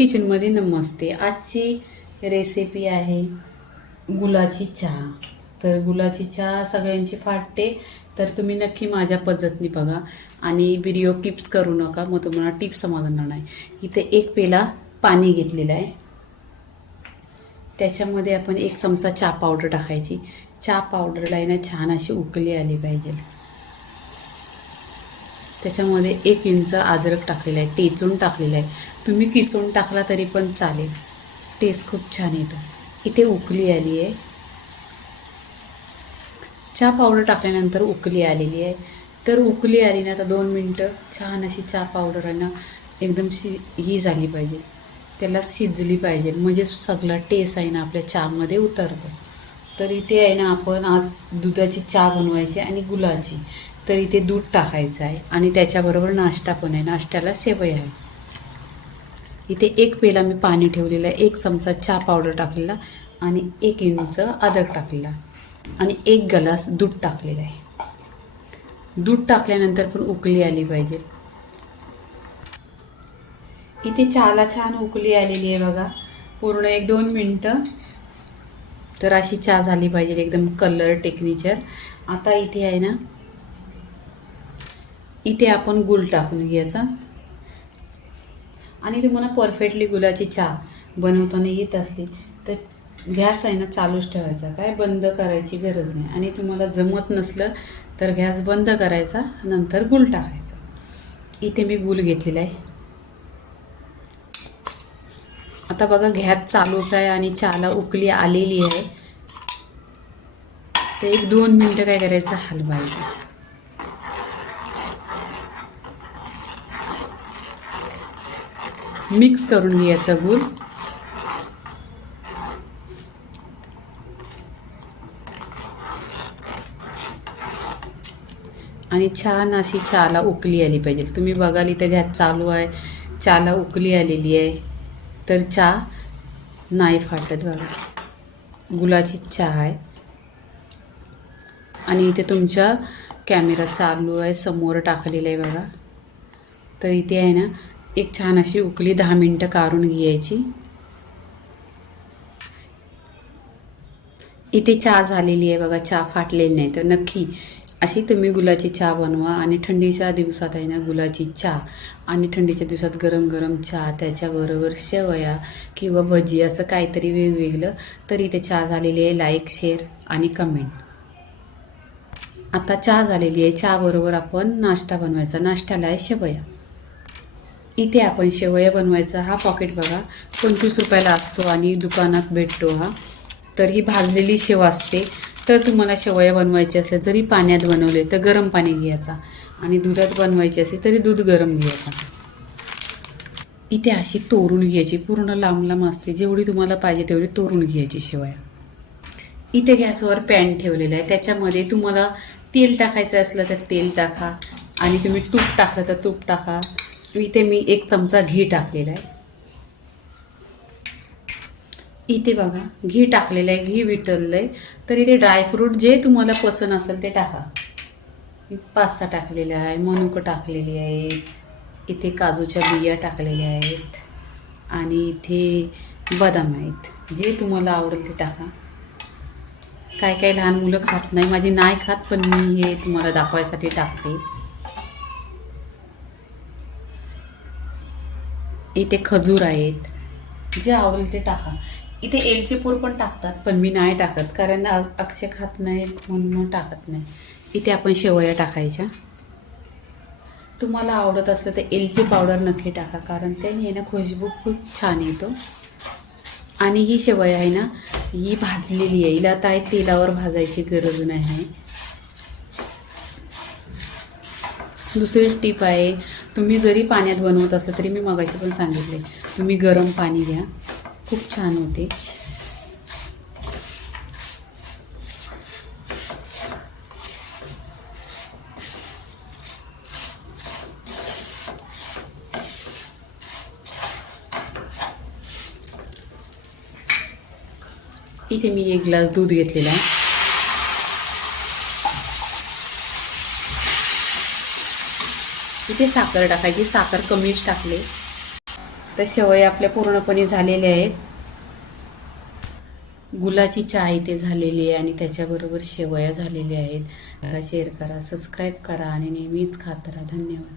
किचनमध्ये नमस्ते. आजची रेसिपी आहे गुलाची चहा. तर गुलाची चहा सगळ्यांची फाटते तर तुम्ही नक्की माझ्या पद्धतीने बघा आणि व्हिडिओ किप्स करू नका मग तुम्हाला टिप्स समजणार नाही. इथे एक पेला पाणी घेतलेलं आहे. त्याच्यामध्ये आपण एक चमचा चहा पावडर टाकायची. चहा पावडरला आहे ना छान अशी उकली आली पाहिजे. त्याच्यामध्ये एक इंच अद्रक टाकलेलं आहे टेचून टाकलेलं आहे. तुम्ही किसून टाकला तरी पण चालेल. टेस्ट खूप छान येतो. इथे उकली आली आहे. चहा पावडर टाकल्यानंतर उकली आलेली आहे. तर उकली आली ना आता दोन मिनटं छान अशी चहा पावडर आहे ना एकदम शि ही झाली पाहिजे. त्याला शिजली पाहिजे. म्हणजे सगळा टेस्ट आहे ना आपल्या चहामध्ये उतरतो. तर इथे आहे ना आपण आज दुधाची चहा बनवायची आणि गुलाची तर इथे दूध टाकायचं आहे आणि त्याच्याबरोबर नाश्ता पण आहे. नाश्त्याला सेवई आहे. इथे एक पेला मी पाणी ठेवलेलं आहे. एक चमचा चहा पावडर टाकलेला आणि एक इंच अदरक टाकलेला आणि एक गलास दूध टाकलेलं आहे. दूध टाकल्यानंतर पण उकली आली पाहिजे. इथे चहाला छान उकली आलेली आहे बघा. पूर्ण एक दोन मिनटं तर अशी चहा झाली पाहिजे. एकदम कलर टेक्निचर. आता इथे आहे ना इथे आपण गुळ टाकून घ्यायचा. आणि तुम्हाला परफेक्टली गुलाची चहा बनवताना येत असली तर गॅस आहे ना चालूच ठेवायचा. काय बंद करायची गरज नाही. आणि तुम्हाला जमत नसलं तर गॅस बंद करायचा नंतर गुळ टाकायचा. इथे मी गुळ घेतलेला आहे. आता बघा गॅस चालूच आहे आणि चहाला उकली आलेली आहे. तर एक दोन मिनटं काय करायचं? हलवायचं. मिक्स करून घ्यायचा गूळ. आणि छान अशी चाला उकली आली पाहिजे. तुम्ही बघाल इथं गॅस चालू आहे. चाला उकली आलेली आहे. तर चहा नाही फाटत बघा. गुलाची चहा आहे. आणि इथे तुमच्या कॅमेरा चालू आहे समोर टाकलेला आहे बघा. तर इथे आहे ना एक छान अशी उकली दहा मिनटं काढून घ्यायची. इथे चहा झालेली आहे बघा चहा फाटलेली नाही तर नक्की अशी तुम्ही गुलाची चहा बनवा आणि थंडीच्या दिवसात आहे ना गुलाची चहा आणि थंडीच्या दिवसात गरम गरम चहा त्याच्याबरोबर शेवया किंवा भजी असं काहीतरी वेगवेगळं. तर इथे चहा झालेली आहे लाईक शेअर आणि कमेंट. आता चहा झालेली आहे चहाबरोबर आपण नाश्ता बनवायचा. नाश्त्याला आहे शेवया. इथे आपण शेवया बनवायचा हा पॉकेट बघा. पंचवीस रुपयाला असतो आणि दुकानात भेटतो हा. तर ही भाजलेली शेव असते. तर तुम्हाला शेवया बनवायची असल्या जरी पाण्यात बनवले तर गरम पाणी घ्यायचा. आणि दुधात बनवायची असेल तरी दूध गरम घ्यायचा. इथे अशी तोरून घ्यायची पूर्ण लांब लांब असते. जेवढी तुम्हाला पाहिजे तेवढी तोरून घ्यायची शेवया. इथे गॅसवर पॅन ठेवलेला आहे. त्याच्यामध्ये तुम्हाला तेल टाकायचं असलं तर तेल टाका. आणि तुम्ही तूप टाकलं तर तूप टाका. इथे मी एक चमचा घी टाकलेला आहे. इथे बघा घी टाकलेलं आहे घी विटरलं आहे तर इथे ड्रायफ्रूट जे तुम्हाला पसंत असेल ते टाका. पास्ता टाकलेला आहे मनुकं टाकलेली आहे इथे काजूच्या बिया टाकलेल्या आहेत आणि इथे बदाम आहेत. जे तुम्हाला आवडेल ते टाका. काय काय लहान मुलं खात नाही माझी नाही खात पण मी हे तुम्हाला दाखवायसाठी टाकते. इथे खजूर आहेत. जे आवडेल ते टाका. इथे एलचे पूर पण टाकतात पण मी नाही टाकत कारण अक्षय खात नाही म्हणून टाकत नाही. इथे आपण शेवया टाकायच्या. तुम्हाला आवडत असलं तर एलची पावडर नक्की टाका कारण त्याने आहे ना खुशबू खूप छान येतो. आणि ही शेवया आहे ना ही भाजलेली आहे. हिला काय तेलावर भाजायची गरज नाही. आहे दुसरी टीप आहे तुम्ही जरी पाण्यात बनवत असलं तरी मी मगाशी पण सांगितले. तुम्ही गरम पाणी घ्या. खूप छान होते. इथे मी एक ग्लास दूध घेतलेला आहे. इथे साखर टाकायची साखर कमीच टाकले. तर शेवया आपल्या पूर्णपणे झालेल्या आहेत. गुलाची चहा इथे झालेली आहे आणि त्याच्याबरोबर शेवया झालेल्या आहेत. शेअर करा सबस्क्राईब करा आणि नेहमीच खात राहा. धन्यवाद.